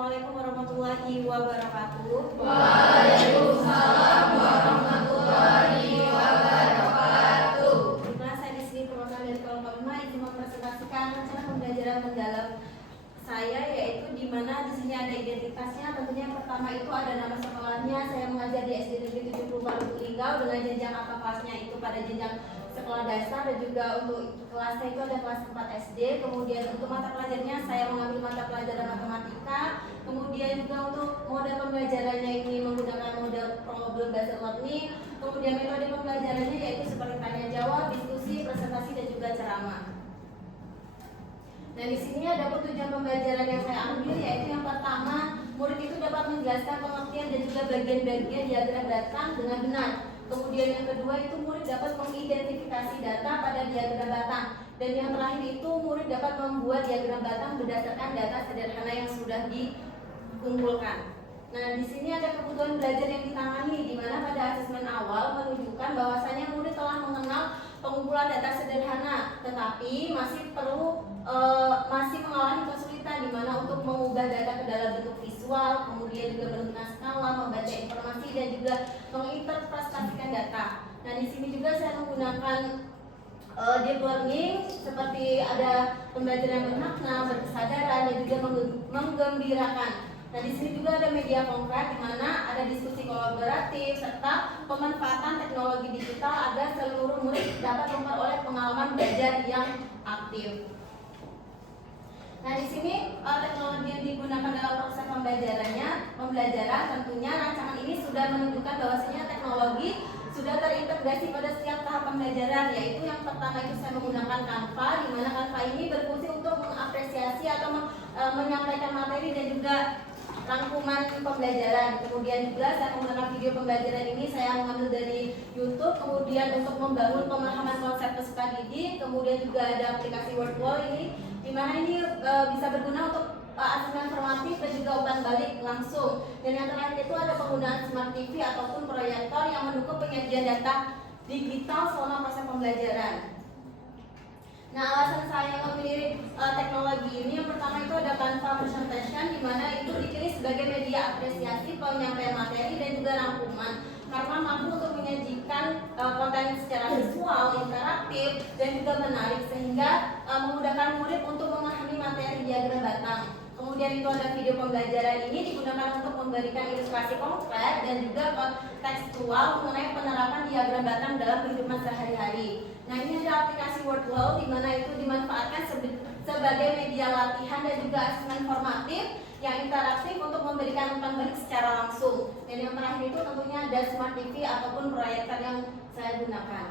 Assalamualaikum warahmatullahi wabarakatuh. Waalaikumsalam warahmatullahi wabarakatuh. Nah, saya di sini perwakilan dari kelompok 5 ingin mempresentasikan rencana pembelajaran mendalam saya, yaitu di mana di sini ada identitasnya. Tentunya yang pertama itu ada nama sekolahnya. Saya mengajar di SD Negeri 70 Baru Linggau dengan jenjang kakak kelasnya itu pada jenjang sekolah dasar, dan juga untuk kelasnya itu ada kelas 4 SD. Kemudian untuk mata pelajarannya saya mengambil mata pelajaran matematika. Kemudian juga untuk mode pembelajarannya ini menggunakan mode problem based learning. Kemudian metode pembelajarannya yaitu seperti tanya jawab, diskusi, presentasi, dan juga ceramah. Nah, di sini ada tujuan pembelajaran yang saya ambil, yaitu yang pertama, murid itu dapat menjelaskan pengertian dan juga bagian-bagian diagram datang dengan benar. Kemudian yang kedua itu murid dapat mengidentifikasi data pada diagram batang. Dan yang terakhir itu murid dapat membuat diagram batang berdasarkan data sederhana yang sudah dikumpulkan. Nah, di sini ada kebutuhan belajar yang ditangani, di mana pada asesmen awal menunjukkan bahwasanya murid telah mengenal pengumpulan data sederhana, tetapi masih mengalami kesulitan di mana untuk mengubah data ke dalam bentuk visual, kemudian juga bentuk skala, membaca informasi, dan juga menginterpretasikan data. Nah, di sini juga saya menggunakan deep learning, seperti ada pembelajaran yang bermakna, berkesadaran, dan juga menggembirakan. Nah, di sini juga ada media konkret di mana ada diskusi kolaboratif serta pemanfaatan teknologi digital agar seluruh murid dapat memperoleh pengalaman belajar yang aktif. Nah, di sini teknologi yang digunakan dalam proses pembelajaran tentunya rancangan ini sudah menunjukkan bahwasanya teknologi sudah terintegrasi pada setiap tahap pembelajaran, yaitu yang pertama itu saya menggunakan Canva, di mana Canva ini berfungsi untuk mengapresiasi atau menyampaikan materi dan juga rangkuman pembelajaran. Kemudian juga saya menggunakan video pembelajaran ini saya mengambil dari YouTube. Kemudian untuk membangun pemahaman konsep peserta didik, kemudian juga ada aplikasi Wordwall ini, di mana ini bisa berguna untuk asesmen formatif dan juga umpan balik langsung. Dan yang terakhir itu ada penggunaan Smart TV ataupun proyektor yang mendukung penyajian data digital selama proses pembelajaran. Nah, alasan saya memilih teknologi ini, yang pertama itu ada Canva Presentation, di mana itu dipilih sebagai media apresiasi penyampaian materi dan juga rangkuman, karena mampu untuk menyajikan konten secara visual, interaktif, dan juga menarik, sehingga memudahkan murid untuk memahami materi diagram batang. Kemudian itu ada video pembelajaran ini digunakan untuk memberikan ilustrasi konkret dan juga kontekstual mengenai penerapan diagram batang dalam kehidupan sehari-hari. Nah, ini ada aplikasi Wordwall, di mana itu dimanfaatkan sebagai media latihan dan juga asesmen formatif yang interaktif untuk memberikan umpan balik secara langsung. Dan yang terakhir itu tentunya ada Smart TV ataupun proyektor yang saya gunakan.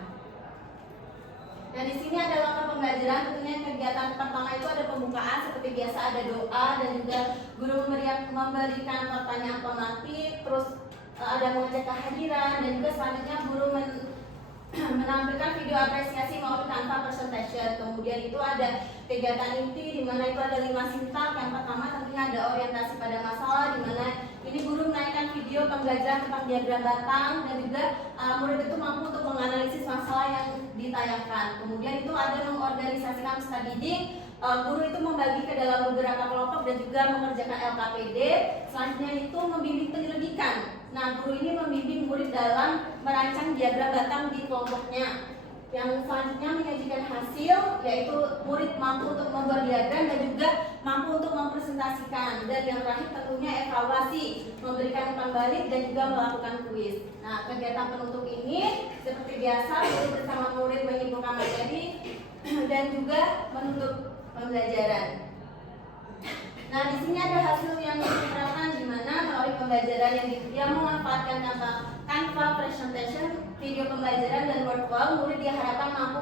Nah, di sini ada langkah pembelajaran. Tentunya kegiatan pertama itu ada pembukaan, seperti biasa ada doa dan juga guru memberikan pertanyaan formatif, terus ada mengecek kehadiran, dan juga selanjutnya guru menampilkan video apresiasi melalui Canva Presentation. Kemudian itu ada kegiatan inti, di mana itu ada 5 sintak. Yang pertama tentunya ada orientasi pada masalah, di mana ini guru menaikkan video pembelajaran tentang diagram batang, dan juga murid itu mampu untuk menganalisis masalah yang ditayangkan. Kemudian itu ada mengorganisasikan peserta didik. Guru itu membagi ke dalam beberapa kelompok dan juga mengerjakan LKPD. Selanjutnya itu membimbing penyelidikan. Nah, guru ini membimbing murid dalam merancang diagram batang di kelompoknya. Yang selanjutnya menyajikan hasil, yaitu murid mampu untuk membuat diagram dan juga mampu untuk mempresentasikan. Dan yang terakhir tentunya evaluasi, memberikan umpan balik dan juga melakukan kuis. Nah, kegiatan penutup ini seperti biasa guru bersama murid menyimpulkan materi dan juga menutup pembelajaran. Nah, di sini ada hasil yang diterapkan, di mana melalui pembelajaran yang memanfaatkan Canva Presentation, video pembelajaran, dan Wordwall, murid diharapkan mampu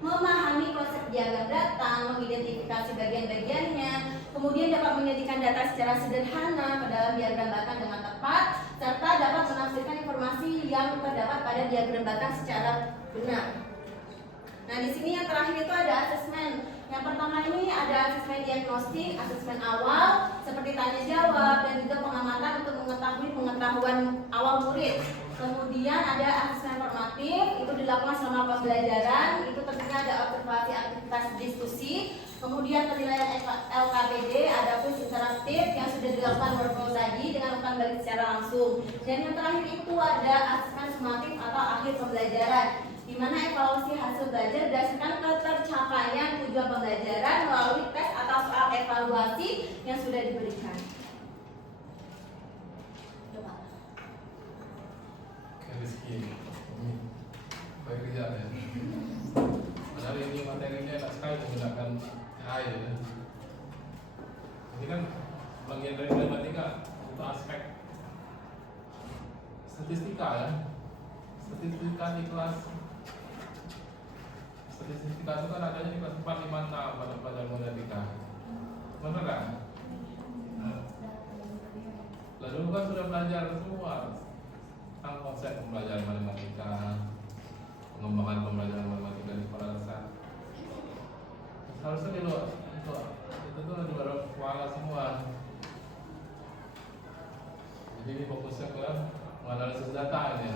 memahami konsep diagram datang, mengidentifikasi bagian-bagiannya, kemudian dapat menyajikan data secara sederhana ke dalam diagram batang dengan tepat, serta dapat menafsirkan informasi yang terdapat pada diagram batang secara benar. Nah, di sini yang terakhir itu ada asesmen. Yang pertama ini ada asesmen diagnostik, asesmen awal seperti tanya jawab dan juga pengamatan untuk mengetahui pengetahuan awal murid. Kemudian ada asesmen formatif, itu dilakukan selama pembelajaran, itu tentunya ada observasi aktivitas diskusi. Kemudian penilaian LKPD ada kuis interaktif yang sudah dilakukan workflow tadi dengan umpan balik secara langsung. Dan yang terakhir itu ada asesmen sumatif atau akhir pembelajaran, di mana evaluasi hasil belajar berdasarkan ketercapaian tujuan pembelajaran melalui tes atau soal evaluasi yang sudah diberikan. Coba. Rizky, baik kerja ya. Padahal ini materinya enak sekali menggunakan AI ya. Ini kan bagian dari matematika untuk aspek statistika ya. Statistika di kelas statistika itu kan adanya di kelas 4, 5, 6 pada pelajaran matematika. Benar kan? Lalu kan sudah belajar semua tentang konsep pembelajaran matematika, pengembangan pembelajaran matematika di sekolah dasar. Harusnya itu tuh di luar kepala semua. Jadi ini fokusnya ke menganalisis data ini.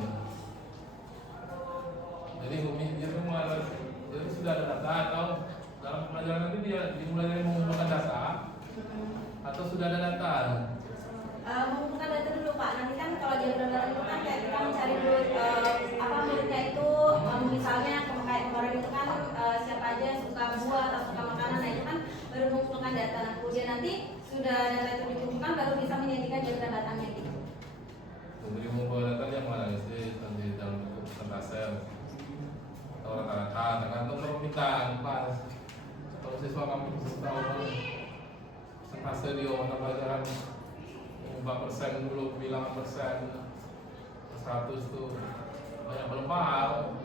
Jadi dia tuh menganalisis, jadi sudah ada data atau dalam pembelajaran nanti dia dimulai dari mengumpulkan data atau sudah ada data. Mengumpulkan data dulu Pak. Nanti kan kalau dia benar-benar itu kan kayak kita mencari dulu apa muridnya itu, misalnya kayak kemarin itu kan siapa aja yang suka buah atau suka makanan, nah itu kan baru mengumpulkan data. Nah kemudian nanti sudah data itu dikumpulkan baru bisa menyajikan jadwal datanya gitu. Jadi mengumpulkan data dia menganalisis nanti dalam bentuk persentase atau rata-rata tergantung permintaan pas. Kalau siswa kami tahu persentase dia mata pelajaran berapa persen dulu, bilangan persen 100 tuh banyak belum paham.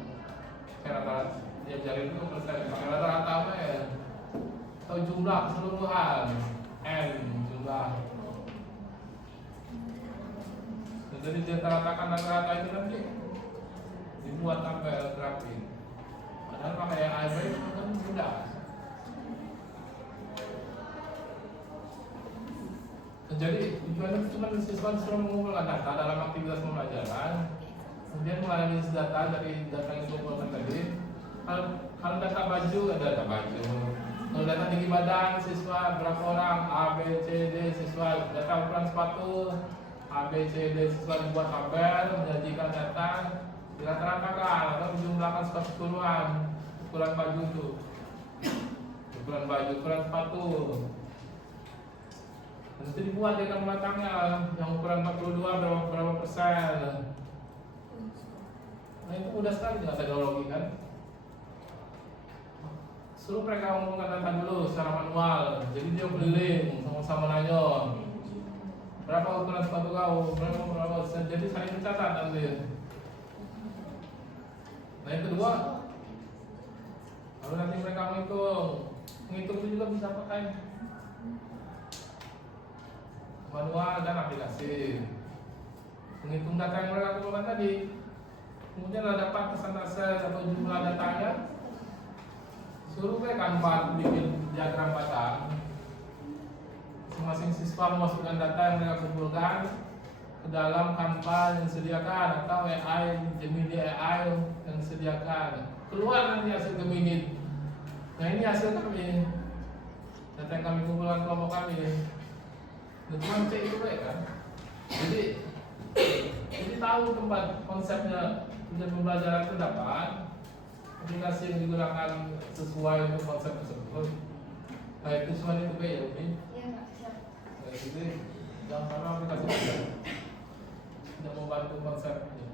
Rata-rata dia cari itu persen, pakai rata-rata apa ya? Atau jumlah keseluruhan n jumlah. Jadi dia ratakan rata-rata itu nanti dibuat tabel grafik. Padahal pakai yang AI itu kan mudah. Jadi tujuannya cuma siswa disuruh mengumpulkan data dalam aktivitas pembelajaran, kemudian menganalisis data dari data yang dikumpulkan tadi. Kalau data baju ada data baju. Kalau data tinggi badan siswa berapa orang, A, B, C, D siswa, data ukuran sepatu A, B, C, D siswa dibuat tabel menyajikan data dirata-ratakan atau dijumlahkan secara keseluruhan ukuran baju itu, ukuran baju, ukuran sepatu. Nanti dibuat dengan matangnya yang ukuran 42 berapa persen. Nah itu mudah sekali dengan teknologi kan. Suruh mereka mengumpulkan data dulu secara manual. Jadi dia keliling sama-sama nanya berapa ukuran sepatu kau, berapa persen. Jadi saya mencatat nanti. Nah yang kedua, kalau nanti mereka menghitung itu juga bisa pakai manual dan aplikasi. Menghitung data yang mereka kumpulkan tadi, kemudian ada dapat persentase atau jumlah datanya, suruh mereka bikin diagram batang. Masing-masing siswa memasukkan data yang mereka kumpulkan ke dalam Canva yang disediakan atau AI, Gemini AI yang disediakan. Keluar nanti hasil Gemini. Nah ini hasil kami, data yang kami kumpulkan kelompok kami. Dan cuma cek itu kan. Jadi tahu tempat konsepnya tujuan pembelajaran itu dapat, aplikasi yang digunakan sesuai untuk konsep tersebut. Nah itu semua itu ya Umi. Iya Pak, siap. Nah itu jangan karena aplikasi itu tidak membantu konsep ini.